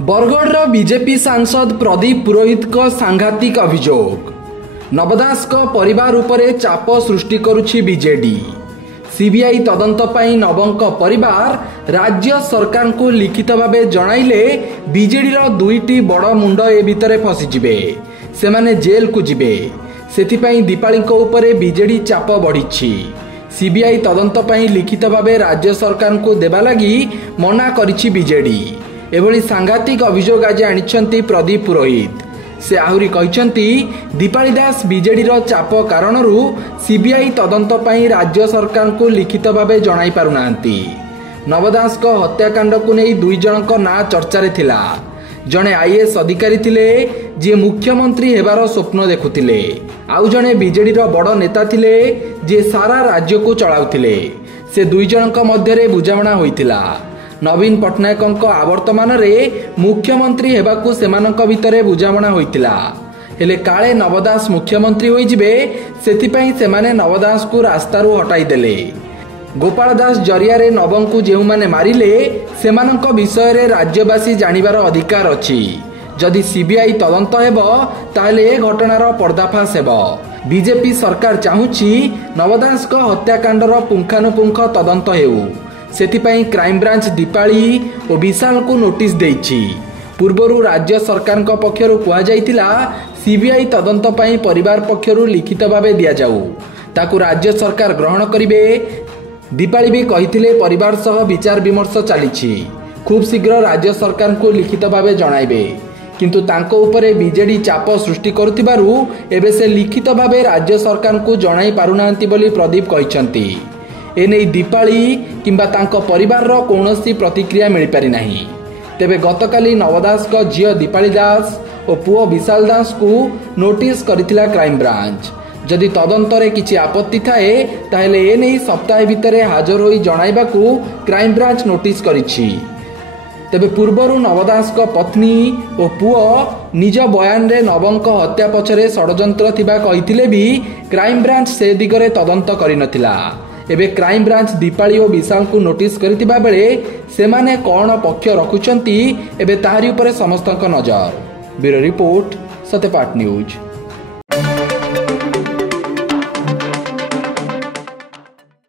Bargarh BJP सांसद प्रदीप पुरोहित को सांघातिक अभियोग। नवदास को परिवार उपरे चाप सृष्टि करुछि बीजेडी। सीबीआई तदंत पाई नवंक परिवार राज्य सरकार को लिखित भावे जणाइले बीजेडी रो दुईटी बड़ मुंड ए भितरे फसिजिबे, सेमाने जेल को जिबे। सेथिपाई दीपाली को उपरे बीजेडी चाप बढ़िछि। सीबीआई तदंत पाई लिखित भावे राज्य सरकार को देबा लागि मना करिछि बीजेडी। एभली सांघातिक अभियोग आज आनिछंती प्रदीप पुरोहित। से आहुरी कहिछंती दीपाली दास बीजेडी रो चाप कारणरू सीबीआई तदंत पाई राज्य सरकार को लिखित भावे जणाई पारुनांती। नवदास को हत्याकांड को नहीं दुई जनक ना चर्चा रे थिला। जणे आईएएस अधिकारी थिले जे मुख्यमंत्री हेबार स्वप्न देखुथिले, आउ जणे बीजेडी रो बड़ नेता थिले जे सारा राज्य को चलाउथिले। से दुई जनक मध्यरे बुझामणा होइथिला। नवीन पट्टनायक आवर्तमान रे मुख्यमंत्री हेबाकू सेमानक भितरे बुझामणा होइतिला। हेले काळे नवदास मुख्यमंत्री होई जिबे, सेथिपई सेमाने नवदास को रास्तारू हटाई देले। गोपाल दास जरिया रे नवंकू जेउ माने मारिले सेमानक विषय रे राज्यवासी जानिबार अधिकार अछि। जदि सीबीआई तदंत हेबो ताले ए घटनार पर्दाफाश हेबो। बीजेपी सरकार चाहुछि नवदास को हत्याकांडर पुंखानुपुंख तदंत हेउ। सेथिपाई क्राइमब्रांच दीपाली और विशाल को नोटिस देइछि। पूर्वरु राज्य सरकार पक्षरु कुआ जाइतिला सीबीआई तदंत पाई परिवार पक्षरु लिखित भावे दिया जाऊ, ताकू राज्य सरकार ग्रहण करिवे। दीपाली भी कहिथिले परिवार सह विचार विमर्श चलिछि, खूब शीघ्र राज्य सरकार को लिखित भावे जणाइबे। किंतु तांको उपरे बीजेडी चाप सृष्टि करुतिबारु एबे से लिखित भावे राज्य सरकार को जणाई पारुनांती बोली प्रदीप कहिसंती। एने दीपाली किंबा तांको परिवार रो कौनसी प्रतिक्रिया मिल पारि नाही। तेबे गतकाली नवदास को झियो दीपाली दास और पुओ विशाल दास को नोटिस करिथिला क्राइम ब्रांच। जदि तदंत रे किछि आपत्ति थाए ताहेले एने सप्ताह भितरे हाजर होई जणाइबाकू क्राइम ब्रांच नोटिस करिछि। तेबे पूर्वरु नवदास को पत्नी और पुओ निज बयान रे नवंक हत्या पछरे षडयंत्र थिबा कहिथिले भी क्राइम ब्रांच से दिगरे तदंत करि नथिला। एबे क्राइम ब्रांच दीपाली और विशाल को नोटिस करथिबा बेले सेमाने कोन पक्ष रखुचंती एबे ताहारी उपरे समस्तक नजर। Bureau report, Satyapath news.